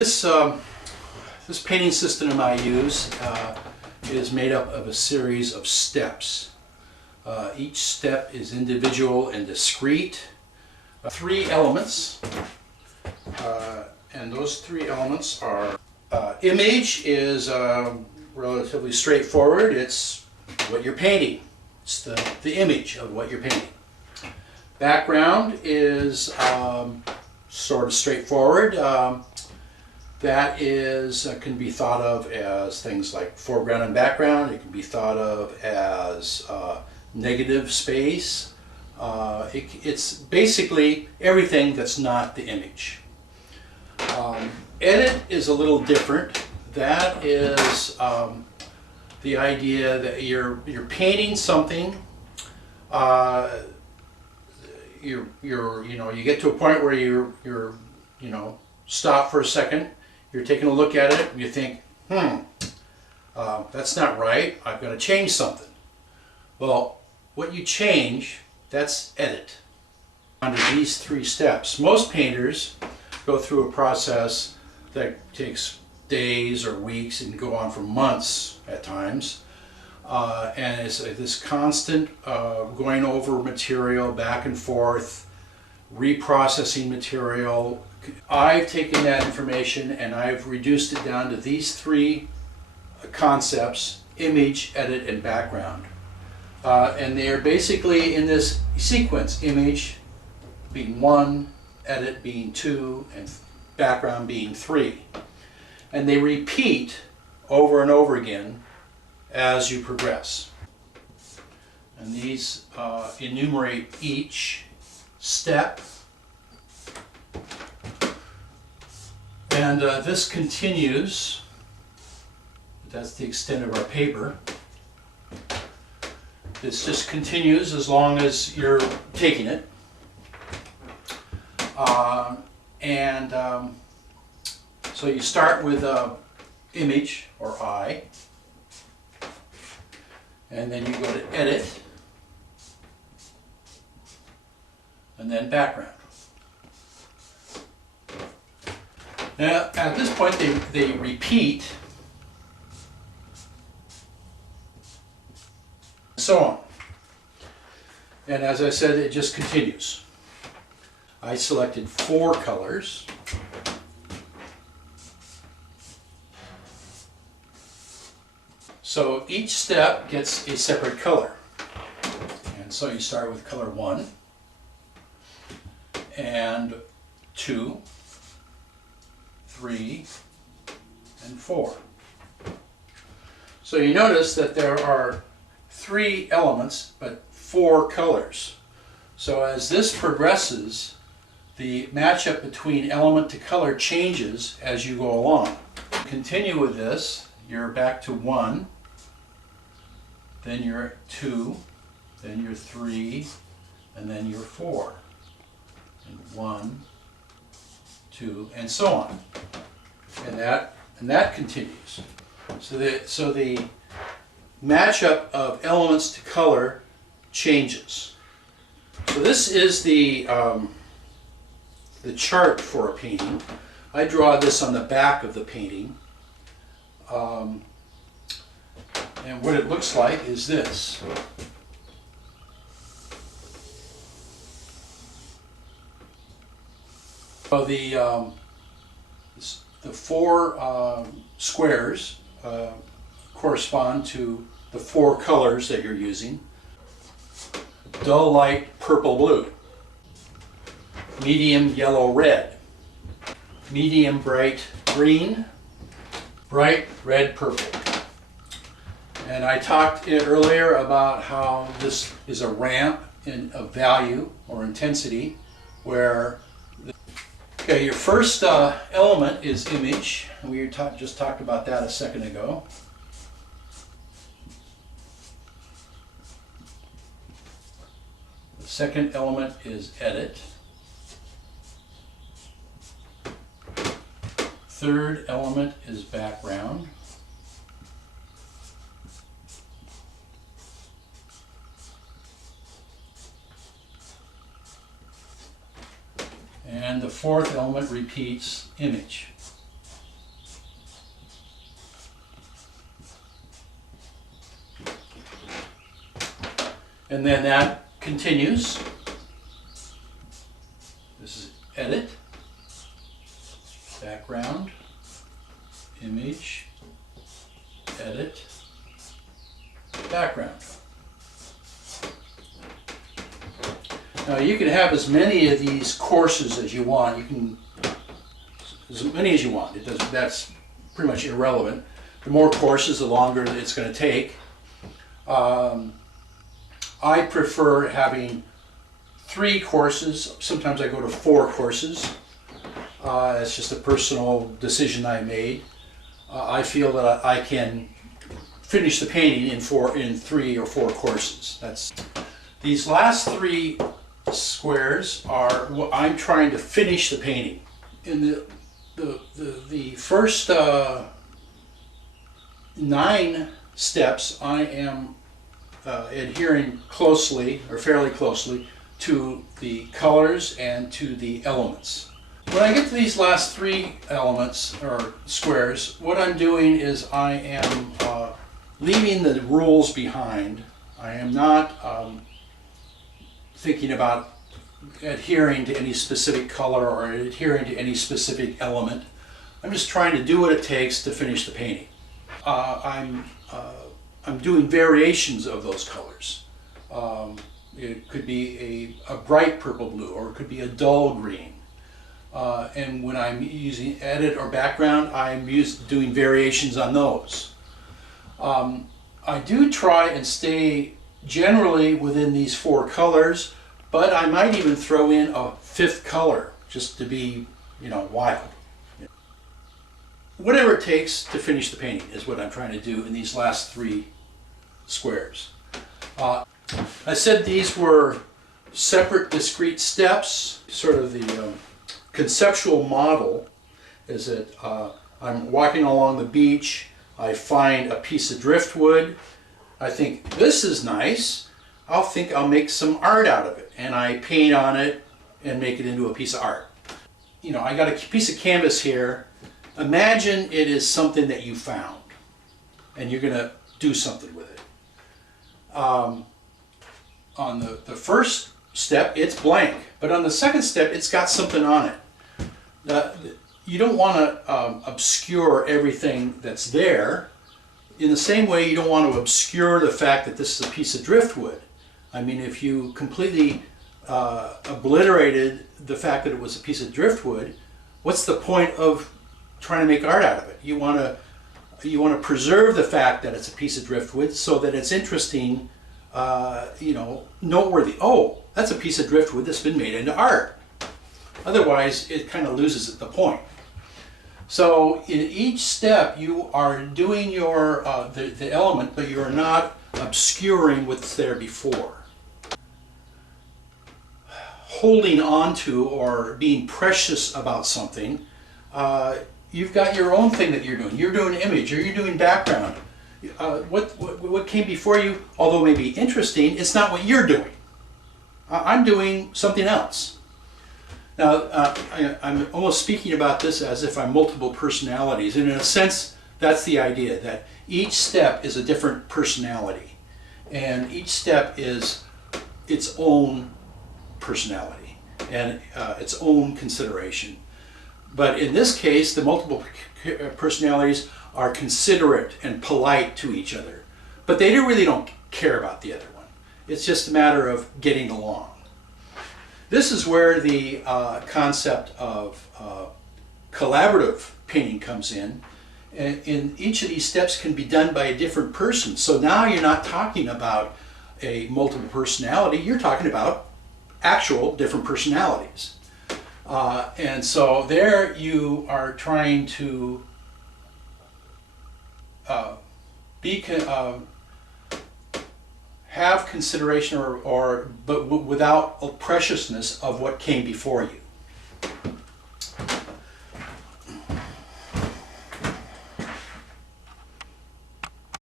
This painting system I use is made up of a series of steps. Each step is individual and discrete. Three elements, and those three elements are image is relatively straightforward. It's what you're painting. It's the image of what you're painting. Background is sort of straightforward. That is can be thought of as things like foreground and background. It can be thought of as negative space. It's basically everything that's not the image. Edit is a little different. That is the idea that you're painting something. You get to a point where you're stop for a second. You're taking a look at it and you think, that's not right. I've got to change something. Well, what you change, that's edit. Under these three steps, most painters go through a process that takes days or weeks and go on for months at times. And it's this constant going over material back and forth, reprocessing material. I've taken that information and I've reduced it down to these three concepts: image, edit, and background. And they are basically in this sequence: image being 1, edit being 2, and background being 3. And they repeat over and over again as you progress. And these enumerate each step. And this continues. That's the extent of our paper. This just continues as long as you're taking it. So you start with image, or I, and then you go to edit, and then background. Now, at this point, they repeat, and so on. And as I said, it just continues. I selected 4 colors. So each step gets a separate color. And so you start with color 1, and 2, 3, and 4. So you notice that there are 3 elements, but 4 colors. So as this progresses, the matchup between element to color changes as you go along. Continue with this, you're back to 1, then you're 2, then you're 3, and then you're 4. And 1, 2, and so on. And that continues. So the matchup of elements to color changes. So this is the chart for a painting. I draw this on the back of the painting. And what it looks like is this. So the 4 squares correspond to the 4 colors that you're using. Dull light purple blue, medium yellow red, medium bright green, bright red purple. And I talked earlier about how this is a ramp of value or intensity, where your first element is image. We just talked about that a second ago. The second element is edit. Third element is background. And the fourth element repeats image. And then that continues. This is edit, background, image, edit, background. Now you can have as many of these courses as you want. You can, as many as you want. It does, that's pretty much irrelevant. The more courses, the longer it's going to take. I prefer having 3 courses. Sometimes I go to 4 courses. It's just a personal decision I made. I feel that I can finish the painting in 3 or 4 courses. That's these last 3 squares are what I'm trying to finish the painting. In the first 9 steps, I am adhering closely or fairly closely to the colors and to the elements. When I get to these last 3 elements or squares, what I'm doing is I am leaving the rules behind. I am not thinking about adhering to any specific color or adhering to any specific element. I'm just trying to do what it takes to finish the painting. I'm doing variations of those colors. It could be a bright purple blue, or it could be a dull green. And when I'm using edit or background, I'm doing variations on those. I do try and stay generally within these 4 colors, but I might even throw in a 5th color just to be, wild. Whatever it takes to finish the painting is what I'm trying to do in these last 3 squares. I said these were separate, discrete steps. Sort of the conceptual model is that I'm walking along the beach, I find a piece of driftwood, I think this is nice, I'll make some art out of it, and I paint on it and make it into a piece of art. I got a piece of canvas here. Imagine it is something that you found and you're going to do something with it. On the first step, it's blank, but on the second step, it's got something on it. You don't want to obscure everything that's there. In the same way, you don't want to obscure the fact that this is a piece of driftwood. I mean, if you completely obliterated the fact that it was a piece of driftwood, what's the point of trying to make art out of it? You want to preserve the fact that it's a piece of driftwood so that it's interesting, noteworthy. Oh, that's a piece of driftwood that's been made into art. Otherwise, it kind of loses the point. So in each step, you are doing your the element, but you are not obscuring what's there before. Holding on to or being precious about something, you've got your own thing that you're doing. You're doing image, or you're doing background. What came before you, although may be interesting, it's not what you're doing. I'm doing something else. Now, I'm almost speaking about this as if I'm multiple personalities, and in a sense, that's the idea, that each step is a different personality, and each step is its own personality and its own consideration. But in this case, the multiple personalities are considerate and polite to each other, but they really don't care about the other one. It's just a matter of getting along. This is where the concept of collaborative painting comes in. And each of these steps can be done by a different person. So now you're not talking about a multiple personality, you're talking about actual different personalities. And so there you are trying to have consideration but without a preciousness of what came before you.